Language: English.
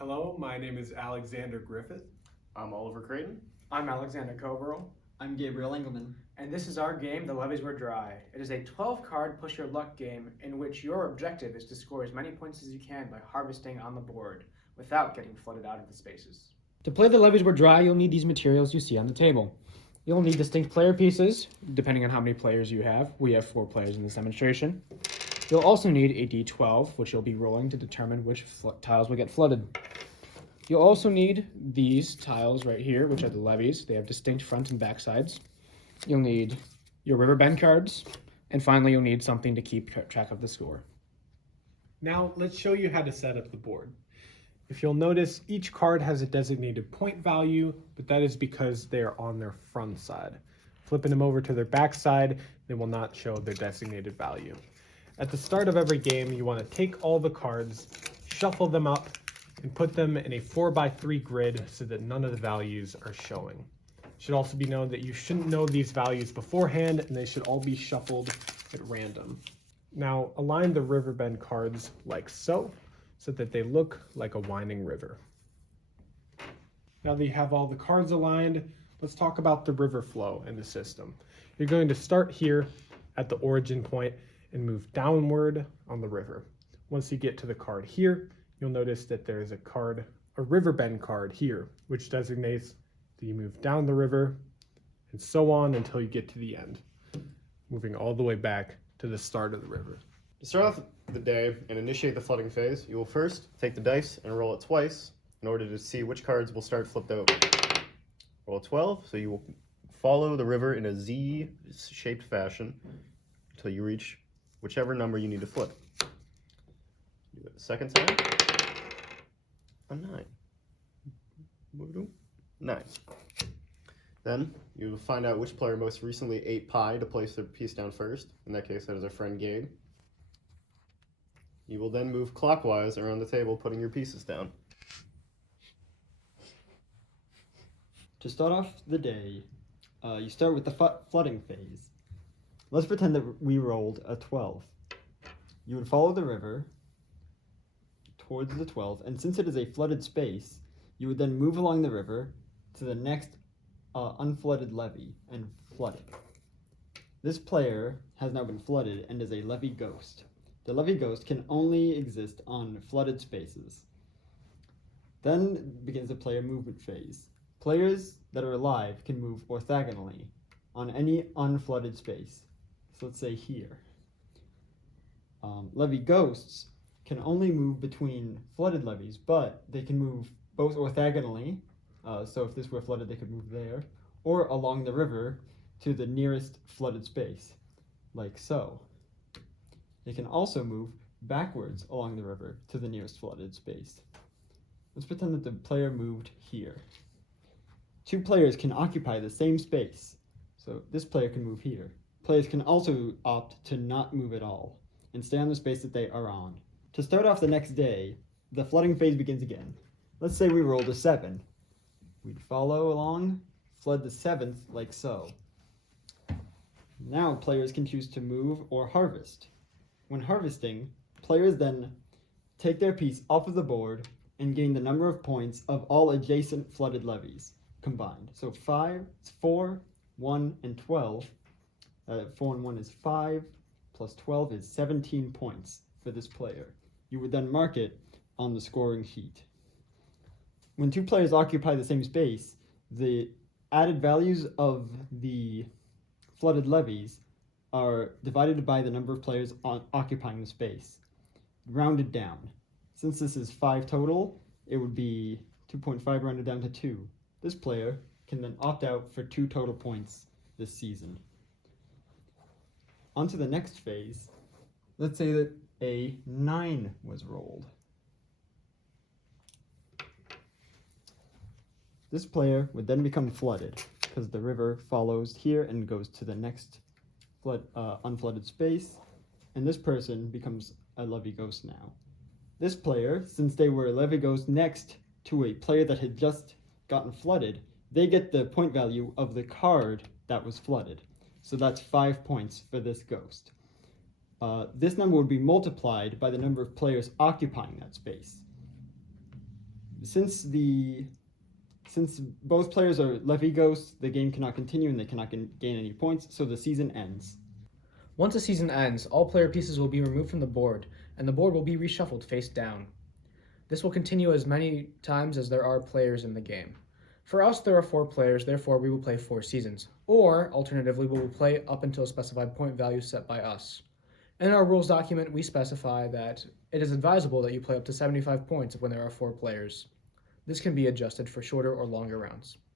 Hello, my name is Alexander Griffith. I'm Oliver Creighton. I'm Alexander Koeberl, I'm Gabriel Engelmann. and this is our game, The Levees Were Dry. It is a 12-card push your luck game in which your objective is to score as many points as you can by harvesting on the board without getting flooded out of the spaces. To play The Levees Were Dry, you'll need these materials you see on the table. You'll need distinct player pieces, depending on how many players you have. We have 4 players in this demonstration. You'll also need a d12, which you'll be rolling to determine which tiles will get flooded. You'll also need these tiles right here, which are the levees. They have distinct front and back sides. You'll need your river bend cards, and finally you'll need something to keep track of the score. Now let's show you how to set up the board. If you'll notice, each card has a designated point value, but that is because they are on their front side. Flipping them over to their back side, they will not show their designated value. At the start of every game, you want to take all the cards, shuffle them up, and put them in a 4x3 grid so that none of the values are showing. It should also be known that you shouldn't know these values beforehand, and they should all be shuffled at random. Now align the river bend cards like so that they look like a winding river. Now that you have all the cards aligned, let's talk about the river flow in the system. You're going to start here at the origin point and move downward on the river. Once you get to the card here, you'll notice that there's a river bend card here, which designates that you move down the river and so on until you get to the end, moving all the way back to the start of the river. To start off the day and initiate the flooding phase, you will first take the dice and roll it twice in order to see which cards will start flipped over. Roll a 12, so you will follow the river in a Z-shaped fashion until you reach whichever number you need to flip. Do it the second time. A 9. 9. Then you will find out which player most recently ate pie to place their piece down first. In that case, that is our friend Gabe. You will then move clockwise around the table, putting your pieces down. To start off the day, you start with the flooding phase. Let's pretend that we rolled a 12. You would follow the river towards the 12, and since it is a flooded space, you would then move along the river to the next unflooded levee and flood it. This player has now been flooded and is a levee ghost. The levee ghost can only exist on flooded spaces. Then begins the player movement phase. Players that are alive can move orthogonally on any unflooded space. So let's say here. Levee ghosts can only move between flooded levees, but they can move both orthogonally, so if this were flooded they could move there, or along the river to the nearest flooded space, like so. They can also move backwards along the river to the nearest flooded space. Let's pretend that the player moved here. 2 players can occupy the same space, so this player can move here. Players can also opt to not move at all and stay on the space that they are on. To start off the next day, the flooding phase begins again. Let's say we rolled a 7. We'd follow along, flood the 7th like so. Now players can choose to move or harvest. When harvesting, players then take their piece off of the board and gain the number of points of all adjacent flooded levees combined. So 4, 1, and 12. 4 and 1 is 5, plus 12 is 17 points for this player. You would then mark it on the scoring sheet. When 2 players occupy the same space, the added values of the flooded levees are divided by the number of players occupying the space, rounded down. Since this is 5 total, it would be 2.5 rounded down to 2. This player can then opt out for 2 total points this season. On to the next phase. Let's say that a 9 was rolled. This player would then become flooded because the river follows here and goes to the next unflooded space, and this person becomes a levee ghost now. This player, since they were a levee ghost next to a player that had just gotten flooded, they get the point value of the card that was flooded. So that's 5 points for this ghost. This number would be multiplied by the number of players occupying that space. Since both players are levy ghosts, the game cannot continue and they cannot gain any points, so the season ends. Once a season ends, all player pieces will be removed from the board, and the board will be reshuffled face down. This will continue as many times as there are players in the game. For us, there are 4 players, therefore we will play 4 seasons. Or, alternatively, we will play up until a specified point value set by us. In our rules document, we specify that it is advisable that you play up to 75 points when there are 4 players. This can be adjusted for shorter or longer rounds.